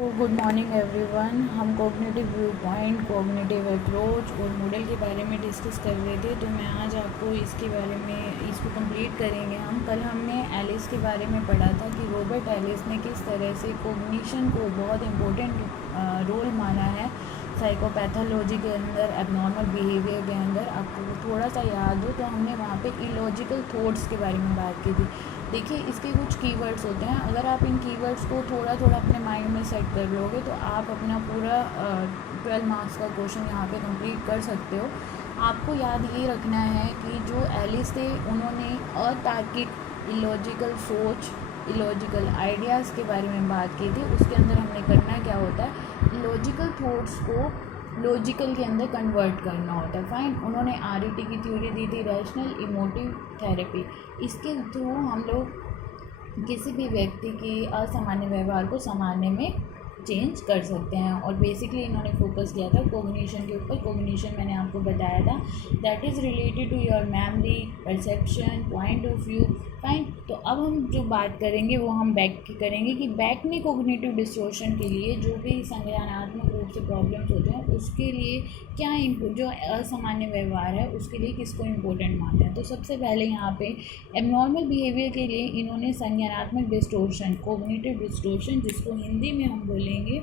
Good morning everyone. हम cognitive viewpoint, cognitive approach और model के बारे में डिस्कस कर रहे थे। तो मैं आज आपको इसके बारे में इसको कंप्लीट करेंगे। कल हमने एलिस के बारे में पढ़ा था कि रॉबर्ट एलिस ने किस तरह से कॉग्निशन को बहुत इम्पोर्टेंट रोल माना है साइकोपैथोलॉजी के अंदर, एबनॉर्मल बिहेवियर के अंदर। आपको थोड़ा सा याद हो तो हमने वहाँ पे इलॉजिकल थॉट्स के बारे में बात की थी। देखिए, इसके कुछ कीवर्ड्स होते हैं। अगर आप इन कीवर्ड्स को थोड़ा थोड़ा अपने माइंड में सेट कर लोगे तो आप अपना पूरा 12 मार्क्स का क्वेश्चन यहाँ पे कंप्लीट कर सकते हो। आपको याद ये रखना है कि जो एलिस थे उन्होंने अतार्किक इलॉजिकल सोच, इलॉजिकल आइडियाज़ के बारे में बात की थी। उसके अंदर हमने करना क्या होता है, लॉजिकल थॉट्स को लॉजिकल के अंदर कन्वर्ट करना होता है। फाइन। उन्होंने RET की थ्योरी दी थी, रैशनल इमोटिव थेरेपी। इसके थ्रू हम लोग किसी भी व्यक्ति की असामान्य व्यवहार को संभालने में चेंज कर सकते हैं। और बेसिकली इन्होंने फोकस किया था कोग्निशन के ऊपर। कोग्निशन मैंने आपको बताया था, that is related to your memory, perception, point of view. Fine. तो अब हम जो बात करेंगे वो हम बैक की करेंगे कि बैक में कोग्निटिव डिस्टॉर्शन के लिए जो भी संज्ञानात्मक रूप से प्रॉब्लम्स होते हैं उसके लिए क्या जो असामान्य व्यवहार है उसके लिए किसको इम्पोर्टेंट मानते हैं। तो सबसे पहले यहाँ पे एबनॉर्मल बिहेवियर के लिए इन्होंने संज्ञानात्मक डिस्टॉर्शन, कोग्निटिव डिस्टॉर्शन, जिसको हिंदी में हम बोलेंगे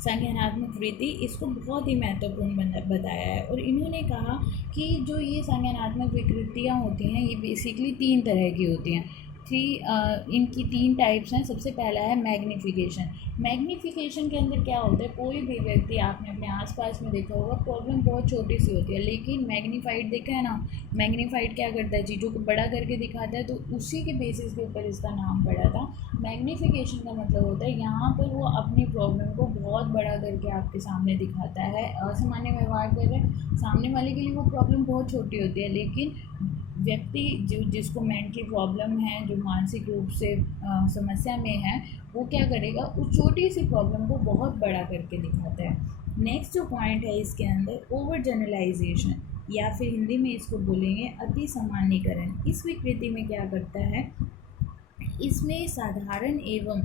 संज्ञानात्मक वृद्धि, इसको बहुत ही महत्वपूर्ण बताया है। और इन्होंने कहा कि जो ये संज्ञानात्मक विकृतियाँ होती हैं ये बेसिकली 3 तरह की होती हैं। इनकी 3 टाइप्स हैं। सबसे पहला है मैग्नीफिकेशन। मैग्नीफिकेशन के अंदर क्या होता है, कोई भी व्यक्ति आपने अपने आसपास में देखा होगा, प्रॉब्लम बहुत छोटी सी होती है लेकिन मैग्नीफाइड देखा है ना। मैग्नीफाइड क्या करता है, चीज़ों को बड़ा करके दिखाता है। तो उसी के बेसिस के ऊपर इसका नाम पड़ा था। मैग्नीफिकेशन का मतलब होता है यहाँ पर वो अपनी प्रॉब्लम को बहुत बड़ा करके आपके सामने दिखाता है। असामान्य व्यवहार कर रहे हैं, सामने वाले के लिए वो प्रॉब्लम बहुत छोटी होती है लेकिन व्यक्ति जिसको मेंटल प्रॉब्लम है, जो मानसिक रूप से समस्या में है, वो क्या करेगा, उस छोटी सी प्रॉब्लम को बहुत बड़ा करके दिखाता है। नेक्स्ट जो पॉइंट है इसके अंदर, ओवर जनरलाइजेशन, या फिर हिंदी में इसको बोलेंगे अति सामान्यीकरण। इस विकृति में क्या करता है, इसमें साधारण एवं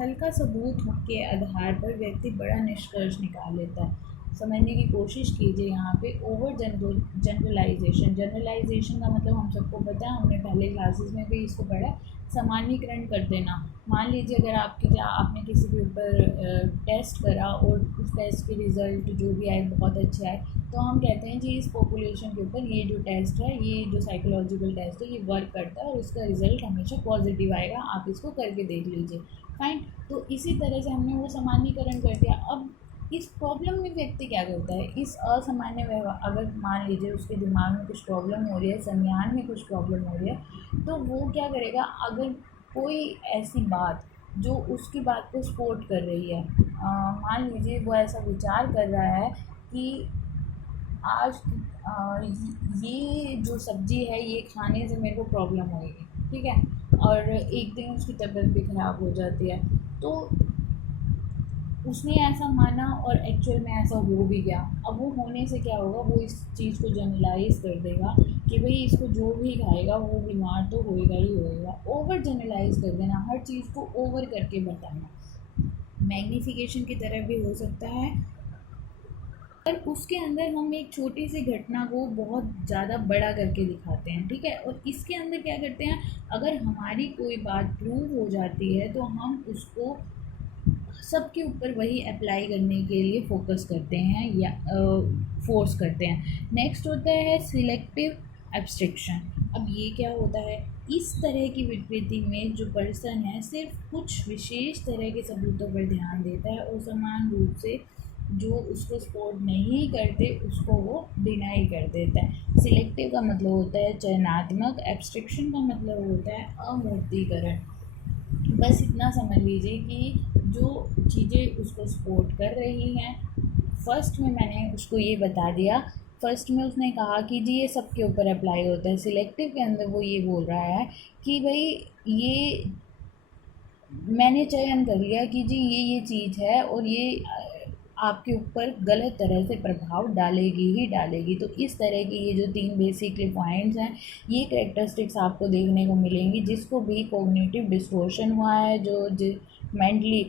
हल्का सबूत के आधार पर व्यक्ति बड़ा निष्कर्ष निकाल लेता है। समझने की कोशिश कीजिए यहाँ पे ओवर जनरलाइजेशन। जनरलाइजेशन का मतलब हम सबको पता है, हमने पहले क्लासेस में भी इसको पढ़ा, सामान्यीकरण कर देना। मान लीजिए अगर आपने किसी के ऊपर टेस्ट करा और उस टेस्ट के रिज़ल्ट जो भी आए बहुत अच्छे आए, तो हम कहते हैं जी इस पॉपुलेशन के ऊपर ये जो टेस्ट है, ये जो साइकोलॉजिकल टेस्ट है, ये वर्क करता है और उसका रिज़ल्ट हमेशा पॉजिटिव आएगा, आप इसको करके देख लीजिए। फाइन। तो इसी तरह से हमने वो सामान्यीकरण कर दिया। अब इस प्रॉब्लम में व्यक्ति क्या करता है, इस असामान्य व्यवहार, अगर मान लीजिए उसके दिमाग में कुछ प्रॉब्लम हो रही है, संज्ञान में कुछ प्रॉब्लम हो रही है, तो वो क्या करेगा, अगर कोई ऐसी बात जो उसकी बात को सपोर्ट कर रही है, मान लीजिए वो ऐसा विचार कर रहा है कि आज ये जो सब्ज़ी है ये खाने से मेरे को प्रॉब्लम होगी, ठीक है, और एक दिन उसकी तबीयत भी ख़राब हो जाती है, तो उसने ऐसा माना और एक्चुअल में ऐसा हो भी गया। अब वो होने से क्या होगा, वो इस चीज़ को जनरलाइज कर देगा कि भाई इसको जो भी खाएगा वो बीमार तो होएगा ही होएगा। ओवर जनरलाइज कर देना, हर चीज़ को ओवर करके बताना, मैग्नीफिकेशन की तरह भी हो सकता है। पर उसके अंदर हम एक छोटी सी घटना को बहुत ज़्यादा बड़ा करके दिखाते हैं, ठीक है। और इसके अंदर क्या करते हैं, अगर हमारी कोई बात प्रूव हो जाती है तो हम उसको सबके ऊपर वही अप्लाई करने के लिए फोकस करते हैं या फोर्स करते हैं। नेक्स्ट होता है सिलेक्टिव एब्स्ट्रैक्शन। अब ये क्या होता है, इस तरह की विकृति में जो पर्सन है सिर्फ कुछ विशेष तरह के सबूतों पर ध्यान देता है और समान रूप से जो उसको सपोर्ट नहीं करते उसको वो डिनाई कर देता है। सिलेक्टिव का मतलब होता है चयनात्मक, एब्स्ट्रैक्शन का मतलब होता है अमूर्तीकरण। बस इतना समझ लीजिए कि जो चीज़ें उसको सपोर्ट कर रही हैं, फर्स्ट में मैंने उसको ये बता दिया, फर्स्ट में उसने कहा कि जी ये सबके ऊपर अप्लाई होता है। सिलेक्टिव के अंदर वो ये बोल रहा है कि भाई ये मैंने चयन कर लिया कि जी ये चीज़ है और ये आपके ऊपर गलत तरह से प्रभाव डालेगी ही डालेगी। तो इस तरह की ये जो 3 बेसिकली पॉइंट्स हैं, ये कैरेक्टरिस्टिक्स आपको देखने को मिलेंगी। जिसको भी कॉग्निटिव डिस्टॉर्शन हुआ है, मेंटली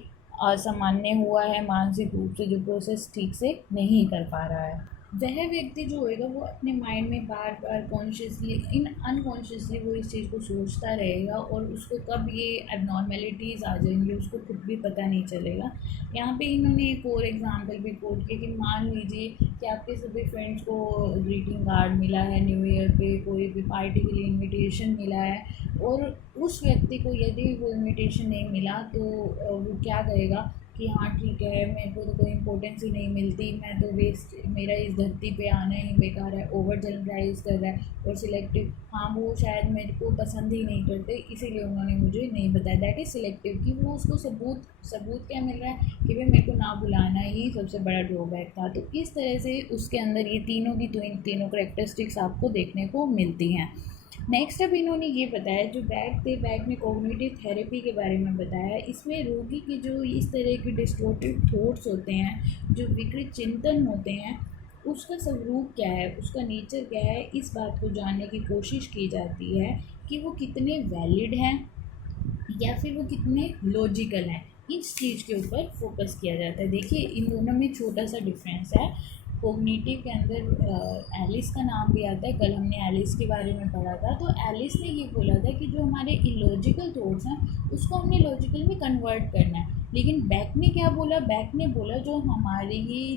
असामान्य हुआ है, मानसिक रूप से जो प्रोसेस ठीक से नहीं कर पा रहा है। वह व्यक्ति जो होएगा वो अपने माइंड में बार बार कॉन्शियसली इन अनकॉन्शियसली वो इस चीज़ को सोचता रहेगा, और उसको कब ये एबनॉर्मेलिटीज़ आ जाएंगी उसको खुद भी पता नहीं चलेगा। यहाँ पे इन्होंने एक और एग्जांपल भी कोट किया कि मान लीजिए कि आपके सभी फ्रेंड्स को ग्रीटिंग कार्ड मिला है न्यू ईयर पे, कोई भी पार्टी के लिए इनविटेशन मिला है, और उस व्यक्ति को यदि वो इनविटेशन नहीं मिला तो वो क्या करेगा कि हाँ ठीक है, मेरे को तो कोई इम्पोर्टेंस ही नहीं मिलती, मैं तो वेस्ट, मेरा इस धरती पे आना ही बेकार है, ओवर जनरलाइज कर रहा है और सिलेक्टिव, हाँ वो शायद मेरे को पसंद ही नहीं करते इसीलिए उन्होंने मुझे नहीं बताया। दैट इज़ सिलेक्टिव, कि वो उसको सबूत क्या मिल रहा है कि भाई मेरे को ना बुलाना ही सबसे बड़ा ड्रॉबैक था। तो इस तरह से उसके अंदर ये तीनों की तीनों करेक्टरिस्टिक्स आपको देखने को मिलती हैं। नेक्स्ट अब इन्होंने ये बताया, जो बैग ने कॉग्निटिव थेरेपी के बारे में बताया। इसमें रोगी की जो इस तरह के डिस्टोर्टेड थॉट्स होते हैं, जो विकृत चिंतन होते हैं, उसका स्वरूप क्या है, उसका नेचर क्या है, इस बात को जानने की कोशिश की जाती है कि वो कितने वैलिड हैं या फिर वो कितने लॉजिकल हैं। इस चीज़ के ऊपर फोकस किया जाता है। देखिए इन दोनों में छोटा सा डिफरेंस है। कोग्निटिव के अंदर एलिस का नाम भी आता है, कल हमने एलिस के बारे में पढ़ा था। तो एलिस ने ये बोला था कि जो हमारे इलॉजिकल थॉट्स हैं उसको हमने लॉजिकल में कन्वर्ट करना है। लेकिन बैक ने क्या बोला, बैक ने बोला जो हमारे ये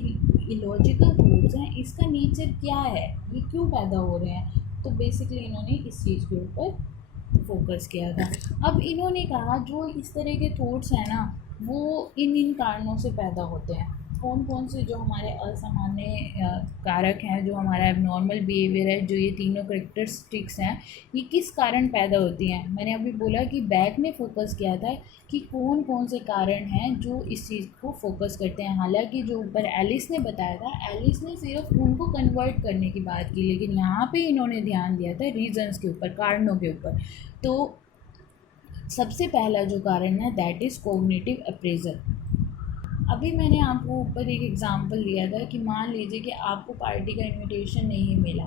इलॉजिकल थॉट्स हैं इसका नेचर क्या है, ये क्यों पैदा हो रहे हैं। तो बेसिकली इन्होंने इस चीज़ के ऊपर फोकस किया था। अब इन्होंने कहा जो इस तरह के थॉट्स हैं ना वो इन कारणों से पैदा होते हैं। कौन कौन से जो हमारे असामान्य कारक हैं, जो हमारा एबनॉर्मल बिहेवियर है, जो ये तीनों करेक्टरिस्टिक्स हैं, ये किस कारण पैदा होती हैं। मैंने अभी बोला कि बैक ने फोकस किया था कि कौन कौन से कारण हैं जो इस चीज़ को फोकस करते हैं। हालांकि जो ऊपर एलिस ने बताया था, एलिस ने सिर्फ उनको कन्वर्ट करने की बात की, लेकिन यहाँ पे इन्होंने ध्यान दिया था रीजंस के ऊपर, कारणों के ऊपर। तो सबसे पहला जो कारण है दैट इज़ कॉग्निटिव अप्रेजल। अभी मैंने आपको ऊपर एक एग्ज़ाम्पल दिया था कि मान लीजिए कि आपको पार्टी का इनविटेशन नहीं मिला।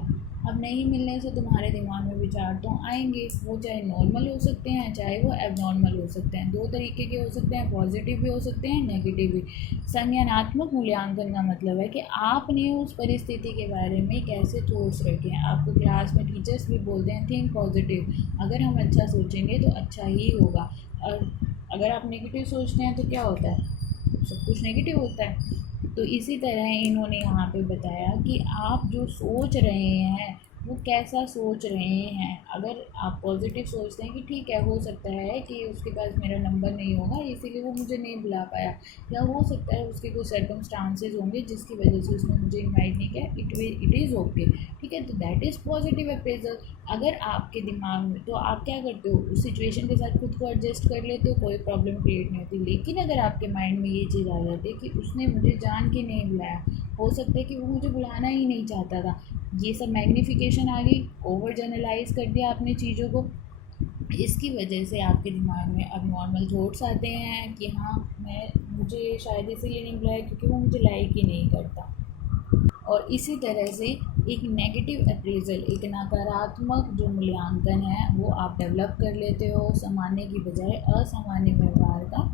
अब नहीं मिलने से तुम्हारे दिमाग में विचार तो आएंगे, वो चाहे नॉर्मल हो सकते हैं चाहे वो एबनॉर्मल हो सकते हैं। दो तरीके के हो सकते हैं, पॉजिटिव भी हो सकते हैं, नेगेटिव भी। संज्ञानात्मक मूल्यांकन का मतलब है कि आपने उस परिस्थिति के बारे में कैसे सोच रखे हैं। आपको क्लास में टीचर्स भी बोलते हैं थिंक पॉजिटिव, अगर हम अच्छा सोचेंगे तो अच्छा ही होगा, और अगर आप नेगेटिव सोचते हैं तो क्या होता है, सब कुछ नेगेटिव होता है। तो इसी तरह इन्होंने यहाँ पे बताया कि आप जो सोच रहे हैं वो कैसा सोच रहे हैं। अगर आप पॉजिटिव सोचते हैं कि ठीक है हो सकता है कि उसके पास मेरा नंबर नहीं होगा इसीलिए वो मुझे नहीं बुला पाया, या हो सकता है उसके कुछ सर्कमस्टांसेस होंगे जिसकी वजह से उसने मुझे इनवाइट नहीं किया, इट इज़ ओके, ठीक है। तो दैट इज़ पॉजिटिव अप्रेजल। अगर आपके दिमाग में, तो आप क्या करते हो उस सिचुएशन के साथ खुद को एडजस्ट कर लेते हो, कोई प्रॉब्लम क्रिएट नहीं होती। लेकिन अगर आपके माइंड में ये चीज़ आ जाती है कि उसने मुझे जान के नहीं बुलाया, हो सकता है कि वो मुझे बुलाना ही नहीं चाहता था, ये सब मैग्नीफिकेशन आ गई, ओवर जनरलाइज कर दिया आपने चीज़ों को, इसकी वजह से आपके दिमाग में अब नॉर्मल थॉट्स आते हैं कि हाँ मुझे शायद इसीलिए नहीं बुलाया क्योंकि वो मुझे लाइक ही नहीं करता। और इसी तरह से एक नेगेटिव अप्रेजल, एक नकारात्मक जो मूल्यांकन है वो आप डेवलप कर लेते हो, सामान्य की बजाय असामान्य व्यवहार का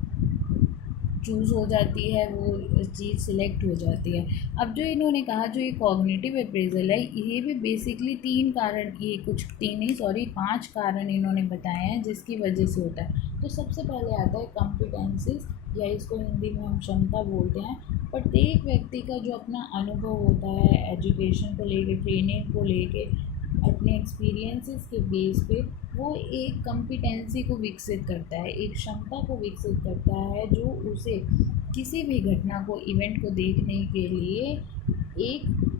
चूज़ हो जाती है, वो चीज़ सिलेक्ट हो जाती है। अब जो इन्होंने कहा जो ये कॉग्निटिव अप्रेजल है ये भी बेसिकली तीन कारण, ये कुछ तीन नहीं सॉरी 5 कारण इन्होंने बताए हैं जिसकी वजह से होता है। तो सबसे पहले आता है कॉम्पिटेंसीज, या इसको हिंदी में हम क्षमता बोलते हैं। प्रत्येक व्यक्ति का जो अपना अनुभव होता है एजुकेशन को लेके, ट्रेनिंग को लेके, अपने एक्सपीरियंसेस के बेस पे वो एक कॉम्पिटेंसी को विकसित करता है, एक क्षमता को विकसित करता है जो उसे किसी भी घटना को, इवेंट को देखने के लिए एक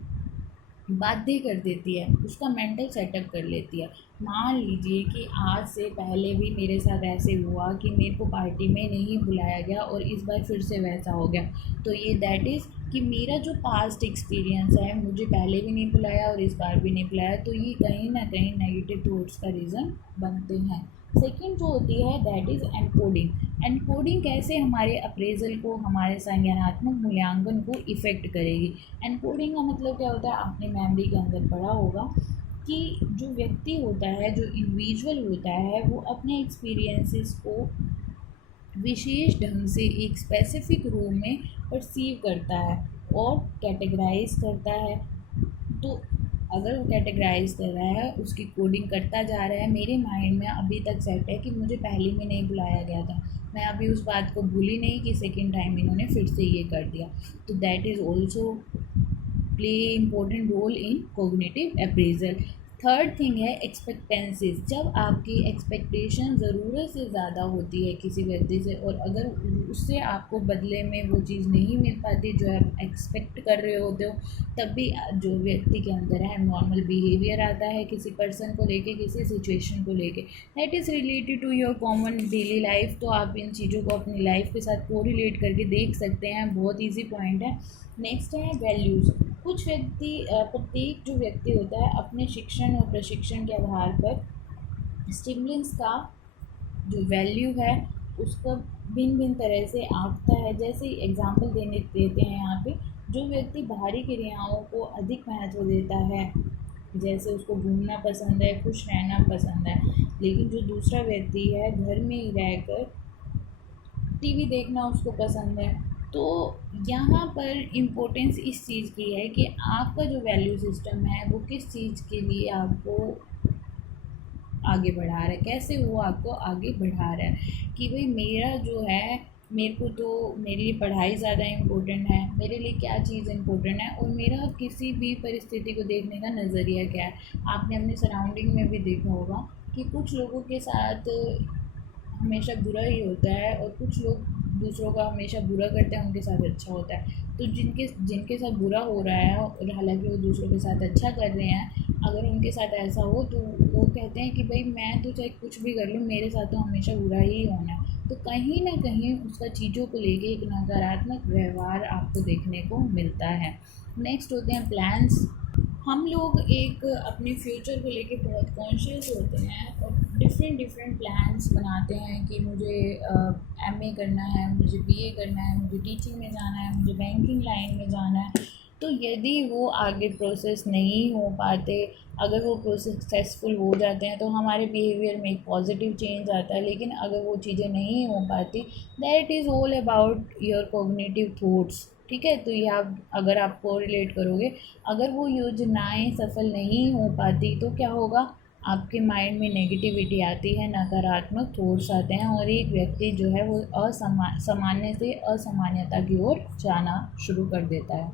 बाध्य कर देती है, उसका मेंटल सेटअप कर लेती है। मान लीजिए कि आज से पहले भी मेरे साथ ऐसे हुआ कि मेरे को पार्टी में नहीं बुलाया गया और इस बार फिर से वैसा हो गया, तो ये दैट इज़ कि मेरा जो पास्ट एक्सपीरियंस है, मुझे पहले भी नहीं बुलाया और इस बार भी नहीं बुलाया, तो ये कहीं ना कहीं नेगेटिव थॉट्स का रीज़न बनते हैं। सेकंड जो होती है दैट इज़ एनकोडिंग। एनकोडिंग कैसे हमारे अप्रेजल को, हमारे संज्ञानात्मक मूल्यांकन को इफ़ेक्ट करेगी। एनकोडिंग का मतलब क्या होता है, आपने मेमोरी के अंदर पढ़ा होगा कि जो व्यक्ति होता है, जो इंडिविजुअल होता है, वो अपने एक्सपीरियंसेस को विशेष ढंग से एक स्पेसिफिक रूम में परसीव करता है और कैटेगराइज करता है। तो अगर वो कैटेगराइज कर रहा है, उसकी कोडिंग करता जा रहा है, मेरे माइंड में अभी तक सेट है कि मुझे पहले में नहीं बुलाया गया था, मैं अभी उस बात को भूली नहीं कि सेकेंड टाइम इन्होंने फिर से ये कर दिया। तो that is also play important role in cognitive appraisal. Third thing है एक्सपेक्टेंसीज। जब आपकी एक्सपेक्टेशन ज़रूरत से ज़्यादा होती है किसी व्यक्ति से, और अगर उससे आपको बदले में वो चीज़ नहीं मिल पाती जो आप एक्सपेक्ट कर रहे होते हो, तब भी जो व्यक्ति के अंदर है नॉर्मल बिहेवियर आता है किसी पर्सन को लेके, किसी सिचुएशन को लेके, that is related to your common daily life. तो आप इन चीज़ों को अपनी लाइफ के साथ कोरिलेट करके देख सकते हैं, बहुत ईजी पॉइंट है। नेक्स्ट है वैल्यूज़। कुछ व्यक्ति प्रत्येक जो व्यक्ति होता है अपने शिक्षण और प्रशिक्षण के आधार पर स्टिमुलेंस का जो वैल्यू है उसको भिन्न भिन्न तरह से आंकता है। जैसे एग्जाम्पल देते हैं यहाँ पे, जो व्यक्ति बाहरी क्रियाओं को अधिक महत्व देता है, जैसे उसको घूमना पसंद है, खुश रहना पसंद है, लेकिन जो दूसरा व्यक्ति है घर में ही रहकर टीवी देखना उसको पसंद है, तो यहाँ पर इम्पोर्टेंस इस चीज़ की है कि आपका जो वैल्यू सिस्टम है वो किस चीज़ के लिए आपको आगे बढ़ा रहा है, कैसे वो आपको आगे बढ़ा रहा है। कि भाई मेरा जो है, मेरे को तो मेरे लिए पढ़ाई ज़्यादा इम्पोर्टेंट है, मेरे लिए क्या चीज़ इम्पोर्टेंट है, और मेरा किसी भी परिस्थिति को देखने का नज़रिया क्या है। आपने अपने सराउंडिंग में भी देखा होगा कि कुछ लोगों के साथ हमेशा बुरा ही होता है और कुछ लोग दूसरों का हमेशा बुरा करते हैं, उनके साथ अच्छा होता है। तो जिनके जिनके साथ बुरा हो रहा है और हालांकि वो दूसरों के साथ अच्छा कर रहे हैं, अगर उनके साथ ऐसा हो तो वो कहते हैं कि भाई मैं तो चाहे कुछ भी कर लूँ, मेरे साथ तो हमेशा बुरा ही होना है। तो कहीं ना कहीं उसका चीज़ों को लेके एक नकारात्मक व्यवहार आपको देखने को मिलता है। नेक्स्ट होते हैं प्लान्स। हम लोग एक अपने फ्यूचर को लेके बहुत कॉन्शियस होते हैं और डिफरेंट प्लान्स बनाते हैं कि मुझे एमए करना है, मुझे बीए करना है, मुझे टीचिंग में जाना है, मुझे बैंकिंग लाइन में जाना है। तो यदि वो आगे प्रोसेस नहीं हो पाते, अगर वो प्रोसेस सक्सेसफुल हो जाते हैं तो हमारे बिहेवियर में एक पॉजिटिव चेंज आता है, लेकिन अगर वो चीज़ें नहीं हो पाती, that is all about your cognitive thoughts. ठीक है, तो ये आप अगर आप कोरिलेट करोगे, अगर वो योजनाएं सफल नहीं हो पाती तो क्या होगा, आपके माइंड में नेगेटिविटी आती है, नकारात्मक थॉट्स आते हैं और एक व्यक्ति जो है वो सामान्य से असामान्यता की ओर जाना शुरू कर देता है।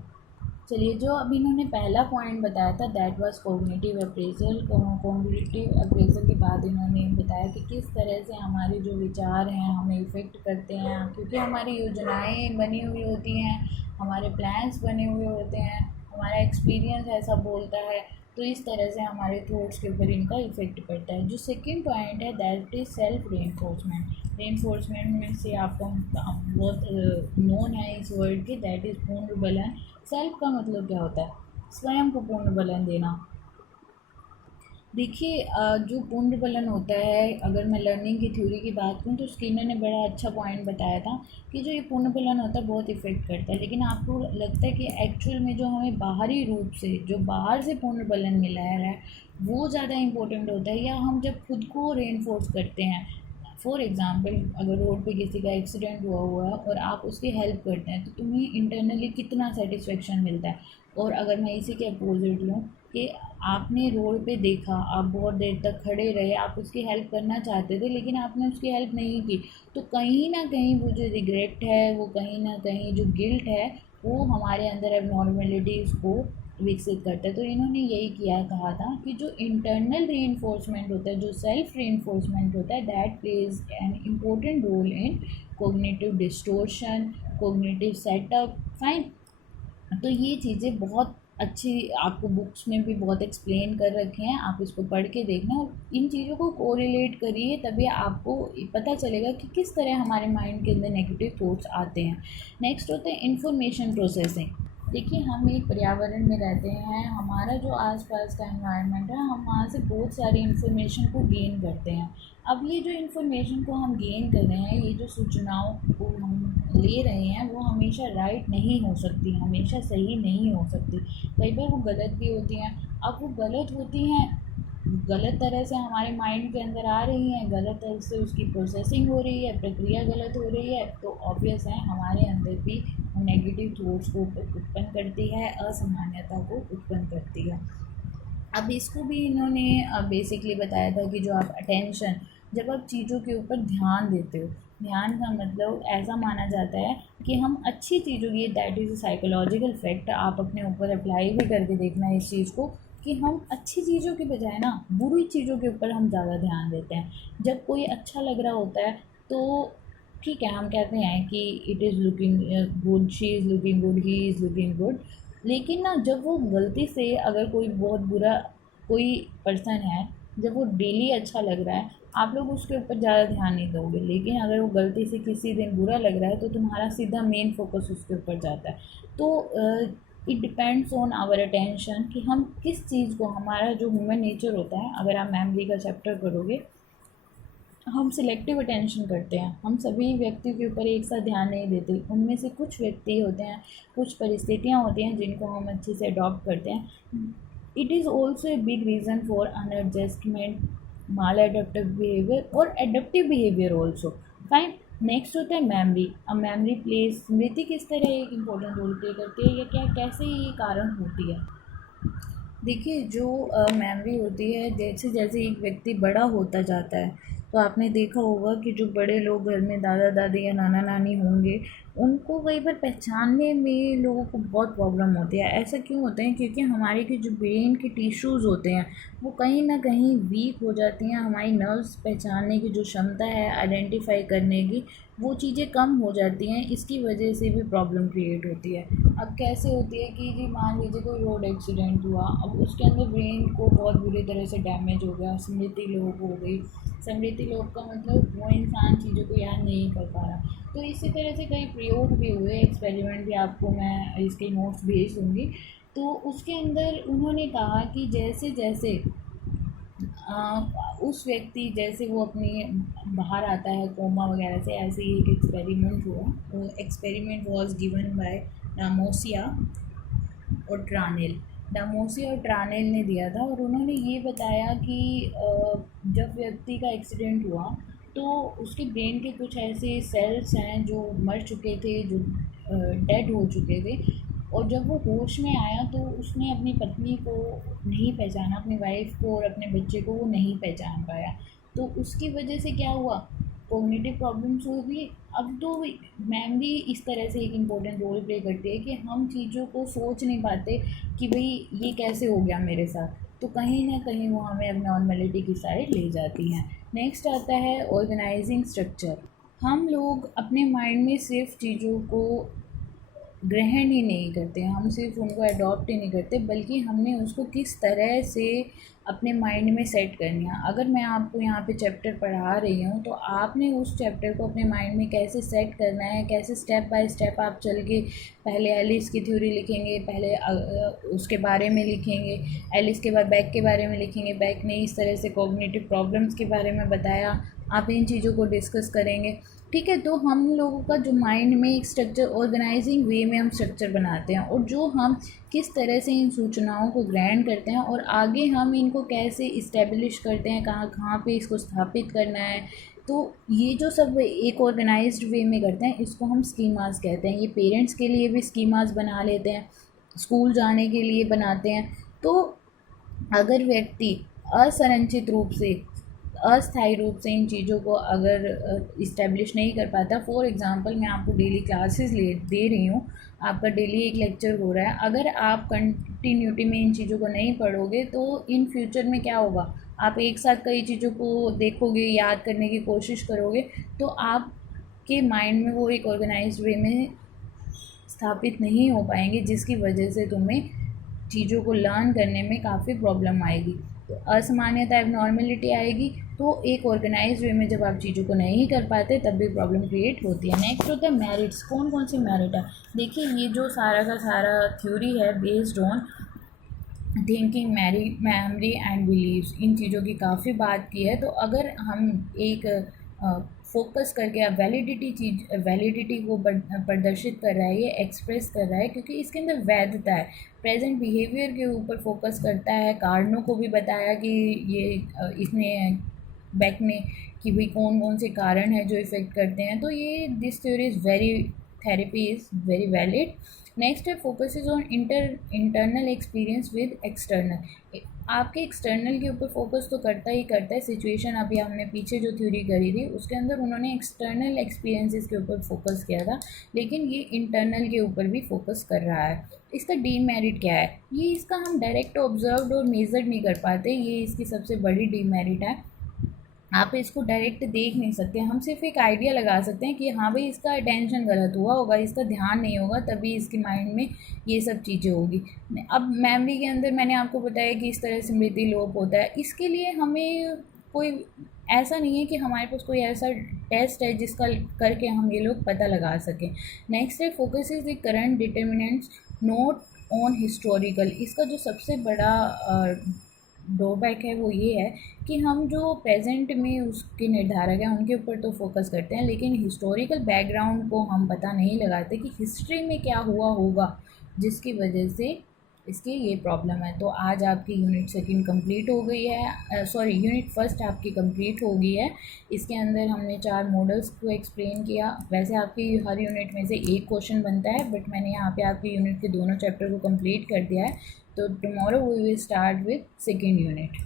चलिए, जो अभी इन्होंने पहला पॉइंट बताया था that was cognitive appraisal. Cognitive appraisal के बाद इन्होंने बताया कि किस तरह से हमारे जो विचार हैं हमें इफ़ेक्ट करते हैं, क्योंकि हमारी योजनाएं बनी हुई होती हैं, हमारे प्लान्स बने हुए होते हैं, हमारा एक्सपीरियंस ऐसा बोलता है, तो इस तरह से हमारे थॉट्स के ऊपर इनका इफ़ेक्ट पड़ता है। जो सेकंड पॉइंट है दैट इज़ सेल्फ रेनफोर्समेंट में से आपको बहुत नोन है इस वर्ड के, दैट इज़ पुनर्बलन। सेल्फ का मतलब क्या होता है, स्वयं को पुनर्बलन देना। देखिए, जो पुनर्बलन होता है, अगर मैं लर्निंग की थ्योरी की बात करूँ तो स्किनर ने बड़ा अच्छा पॉइंट बताया था कि जो ये पुनर्बलन होता है बहुत इफ़ेक्ट करता है, लेकिन आपको लगता है कि एक्चुअल में जो हमें बाहरी रूप से, जो बाहर से पुनर्बलन मिला है वो ज़्यादा इम्पोर्टेंट होता है, या हम जब खुद को रेनफोर्स करते हैं। फॉर एग्ज़ाम्पल, अगर रोड पे किसी का एक्सीडेंट हुआ है और आप उसकी हेल्प करते हैं तो तुम्हें इंटरनली कितना सेटिस्फेक्शन मिलता है। और अगर मैं इसी के अपोजिट लूँ कि आपने रोड पे देखा, आप बहुत देर तक खड़े रहे, आप उसकी हेल्प करना चाहते थे लेकिन आपने उसकी हेल्प नहीं की, तो कहीं ना कहीं वो जो रिग्रेट है, वो कहीं ना कहीं जो गिल्ट है, वो हमारे अंदर एबनॉर्मेलिटीज़ को विकसित करता है। तो इन्होंने यही कहा था कि जो इंटरनल रीइंफोर्समेंट होता है, जो सेल्फ रीइंफोर्समेंट होता है, that plays an important role in cognitive distortion, cognitive setup. Fine, तो ये चीज़ें बहुत अच्छी आपको बुक्स में भी बहुत एक्सप्लेन कर रखे हैं, आप इसको पढ़ के देखना और इन चीज़ों को कोरिलेट करिए, तभी आपको पता चलेगा कि किस तरह हमारे माइंड के अंदर नेगेटिव थॉट्स आते हैं। नेक्स्ट होते हैं इंफॉर्मेशन प्रोसेसिंग। देखिए, हम एक पर्यावरण में रहते हैं, हमारा जो आसपास का एनवायरनमेंट है, हम वहाँ से बहुत सारी इन्फॉर्मेशन को गेन करते हैं। अब ये जो इन्फॉर्मेशन को हम गेन कर रहे हैं, ये जो सूचनाओं को हम ले रहे हैं, वो हमेशा राइट नहीं हो सकती, हमेशा सही नहीं हो सकती, कई बार वो गलत भी होती हैं। अब वो गलत होती हैं गलत तरह से हमारे माइंड के अंदर आ रही हैं, गलत तरह से उसकी प्रोसेसिंग हो रही है, प्रक्रिया गलत हो रही है, तो ऑब्वियस है हमारे अंदर भी नेगेटिव थॉट्स को उत्पन्न करती है, असामान्यता को उत्पन्न करती है। अब इसको भी इन्होंने बेसिकली बताया था कि जो आप अटेंशन, जब आप चीज़ों के ऊपर ध्यान देते हो, ध्यान का मतलब ऐसा माना जाता है कि हम अच्छी चीज़ों की, that is a psychological fact, आप अपने ऊपर अप्लाई भी करके देखना इस चीज़ को, कि हम अच्छी चीज़ों के बजाय ना बुरी चीज़ों के ऊपर हम ज़्यादा ध्यान देते हैं। जब कोई अच्छा लग रहा होता है तो ठीक है, हम कहते हैं कि it is looking good, she is looking good, he is looking good, लेकिन ना जब वो गलती से अगर कोई बहुत बुरा कोई पर्सन है, जब वो डेली अच्छा लग रहा है, आप लोग उसके ऊपर ज़्यादा ध्यान नहीं दोगे, लेकिन अगर वो गलती से किसी दिन बुरा लग रहा है तो तुम्हारा सीधा मेन फोकस उसके ऊपर जाता है। तो it depends on our attention कि हम किस चीज़ को, हमारा जो ह्यूमन नेचर होता है, अगर आप मेमोरी का चैप्टर करोगे, हम सिलेक्टिव अटेंशन करते हैं, हम सभी व्यक्तियों के ऊपर एक साथ ध्यान नहीं देते, उनमें से कुछ व्यक्ति होते हैं, कुछ परिस्थितियाँ होती हैं जिनको हम अच्छे से अडॉप्ट करते हैं। It is also a big reason for unadjustment, maladaptive behaviour और adaptive behaviour also. Fine. Next होता है मेमोरी। अब मेमोरी प्लेस, स्मृति किस तरह एक इम्पोर्टेंट रोल प्ले करती है या क्या, कैसे ये कारण होती है। देखिए, जो मेमोरी होती है, जैसे जैसे एक व्यक्ति बड़ा होता जाता है, तो आपने देखा होगा कि जो बड़े लोग घर में दादा दादी या नाना नानी होंगे, उनको कई बार पहचानने में लोगों को बहुत प्रॉब्लम होती है। ऐसा क्यों होता है? क्योंकि हमारे के जो ब्रेन के टिश्यूज़ होते हैं वो कहीं ना कहीं वीक हो जाती हैं, हमारी नर्व्स पहचानने की जो क्षमता है, आइडेंटिफाई करने की, वो चीज़ें कम हो जाती हैं। इसकी वजह से भी प्रॉब्लम क्रिएट होती है। अब कैसे होती है कि जी मान लीजिए कोई रोड एक्सीडेंट हुआ, अब उसके अंदर ब्रेन को बहुत बुरी तरह से डैमेज हो गया, स्मृति लोप हो गई। स्मृति लोप का मतलब वो इंसान चीज़ों को याद नहीं कर पा रहा। तो इसी तरह से कई प्रयोग भी हुए, एक्सपेरिमेंट भी, आपको मैं इसके नोट्स भेज दूँगी। तो उसके अंदर उन्होंने कहा कि जैसे जैसे उस व्यक्ति, जैसे वो अपनी बाहर आता है कोमा वगैरह से, ऐसे ही एक एक्सपेरिमेंट हुआ। एक्सपेरिमेंट वाज गिवन बाय डामोसिया और ट्रानेल। डामोसिया और ट्रानेल ने दिया था, और उन्होंने ये बताया कि जब व्यक्ति का एक्सीडेंट हुआ तो उसके ब्रेन के कुछ ऐसे सेल्स हैं जो मर चुके थे, जो डेड हो चुके थे, और जब वो होश में आया तो उसने अपनी पत्नी को नहीं पहचाना, अपनी वाइफ को और अपने बच्चे को वो नहीं पहचान पाया। तो उसकी वजह से क्या हुआ? कॉग्निटिव प्रॉब्लम्स हुई। अब तो मेमोरी इस तरह से एक इम्पोर्टेंट रोल प्ले करती है कि हम चीज़ों को सोच नहीं पाते कि भाई ये कैसे हो गया मेरे साथ, तो कहीं ना कहीं वो हमें अब नॉर्मेलिटी की साइड ले जाती हैं। नेक्स्ट आता है ऑर्गेनाइजिंग स्ट्रक्चर। हम लोग अपने माइंड में सिर्फ चीज़ों को ग्रहण ही नहीं करते, हम सिर्फ उनको अडॉप्ट ही नहीं करते, बल्कि हमने उसको किस तरह से अपने माइंड में सेट करनी है। अगर मैं आपको यहाँ पे चैप्टर पढ़ा रही हूँ तो आपने उस चैप्टर को अपने माइंड में कैसे सेट करना है, कैसे स्टेप बाय स्टेप आप चल के पहले एलिस की थ्योरी लिखेंगे, पहले उसके बारे में लिखेंगे, एलिस के बाद बैक के बारे में लिखेंगे, बैक ने इस तरह से कॉग्निटिव प्रॉब्लम्स के बारे में बताया, आप इन चीज़ों को डिस्कस करेंगे। ठीक है, तो हम लोगों का जो माइंड में एक स्ट्रक्चर, ऑर्गेनाइजिंग वे में हम स्ट्रक्चर बनाते हैं, और जो हम किस तरह से इन सूचनाओं को ग्रहण करते हैं और आगे हम इनको कैसे इस्टेब्लिश करते हैं, कहाँ कहाँ पे इसको स्थापित करना है, तो ये जो सब एक ऑर्गेनाइज्ड वे में करते हैं, इसको हम स्कीमास कहते हैं। ये पेरेंट्स के लिए भी स्कीमास बना लेते हैं, स्कूल जाने के लिए बनाते हैं। तो अगर व्यक्ति असंरचित रूप से, अस्थायी रूप से इन चीज़ों को अगर इस्टेब्लिश नहीं कर पाता, फॉर एग्ज़ाम्पल मैं आपको डेली क्लासेस ले दे रही हूँ, आपका डेली एक लेक्चर हो रहा है, अगर आप कंटिन्यूटी में इन चीज़ों को नहीं पढ़ोगे तो इन फ्यूचर में क्या होगा? आप एक साथ कई चीज़ों को देखोगे, याद करने की कोशिश करोगे, तो आपके माइंड में वो एक ऑर्गेनाइज्ड वे में स्थापित नहीं हो पाएंगे, जिसकी वजह से तुम्हें चीज़ों को लर्न करने में काफ़ी प्रॉब्लम आएगी। तो असमानता, एबनॉर्मेलिटी आएगी। तो एक ऑर्गेनाइज वे में जब आप चीज़ों को नहीं कर पाते तब भी प्रॉब्लम क्रिएट होती है। नेक्स्ट होता है मेरिट्स। कौन कौन सी मेरिट है? देखिए, ये जो सारा का सारा थ्योरी है based on thinking, memory and beliefs, इन चीज़ों की काफ़ी बात की है। तो अगर हम एक फोकस करके अब वैलिडिटी को प्रदर्शित कर रहा है, ये एक्सप्रेस कर रहा है, क्योंकि इसके अंदर वैधता है। प्रेजेंट बिहेवियर के ऊपर फोकस करता है, कारणों को भी बताया कि ये इसने बैक में कि भाई कौन कौन से कारण हैं जो इफ़ेक्ट करते हैं। तो ये this theory is very, therapy is very valid. Next है focus is on internal experience with external. आपके एक्सटर्नल के ऊपर फोकस तो करता ही करता है। सिचुएशन अभी हमने पीछे जो थ्योरी करी थी उसके अंदर उन्होंने एक्सटर्नल एक्सपीरियंसेस के ऊपर फोकस किया था, लेकिन ये इंटरनल के ऊपर भी फोकस कर रहा है। इसका डीमेरिट क्या है? ये इसका हम डायरेक्ट ऑब्जर्व्ड और मेजर्ड नहीं कर पाते, ये इसकी सबसे बड़ी डीमेरिट है। आप इसको डायरेक्ट देख नहीं सकते, हम सिर्फ एक आइडिया लगा सकते हैं कि हाँ भाई इसका अटेंशन गलत हुआ होगा, इसका ध्यान नहीं होगा, तभी इसके माइंड में ये सब चीज़ें होगी। अब मेमोरी के अंदर मैंने आपको बताया कि इस तरह स्मृति लोप होता है। इसके लिए हमें कोई ऐसा नहीं है कि हमारे पास कोई ऐसा टेस्ट है जिसका करके हम ये लोग पता लगा सकें। नेक्स्ट है focus is the current determinants note on historical. इसका जो सबसे बड़ा ड्रॉबैक है वो ये है कि हम जो प्रेजेंट में उसके निर्धारक हैं उनके ऊपर तो फोकस करते हैं, लेकिन हिस्टोरिकल बैकग्राउंड को हम पता नहीं लगाते कि हिस्ट्री में क्या हुआ होगा जिसकी वजह से इसकी ये प्रॉब्लम है। तो आज आपकी यूनिट सेकंड कंप्लीट हो गई है, सॉरी यूनिट फर्स्ट आपकी कंप्लीट हो गई है। इसके अंदर हमने 4 मॉडल्स को एक्सप्लेन किया। वैसे आपकी हर यूनिट में से एक क्वेश्चन बनता है, बट मैंने यहाँ पे आपकी यूनिट के दोनों चैप्टर को कंप्लीट कर दिया है। तो tomorrow we will start with second unit.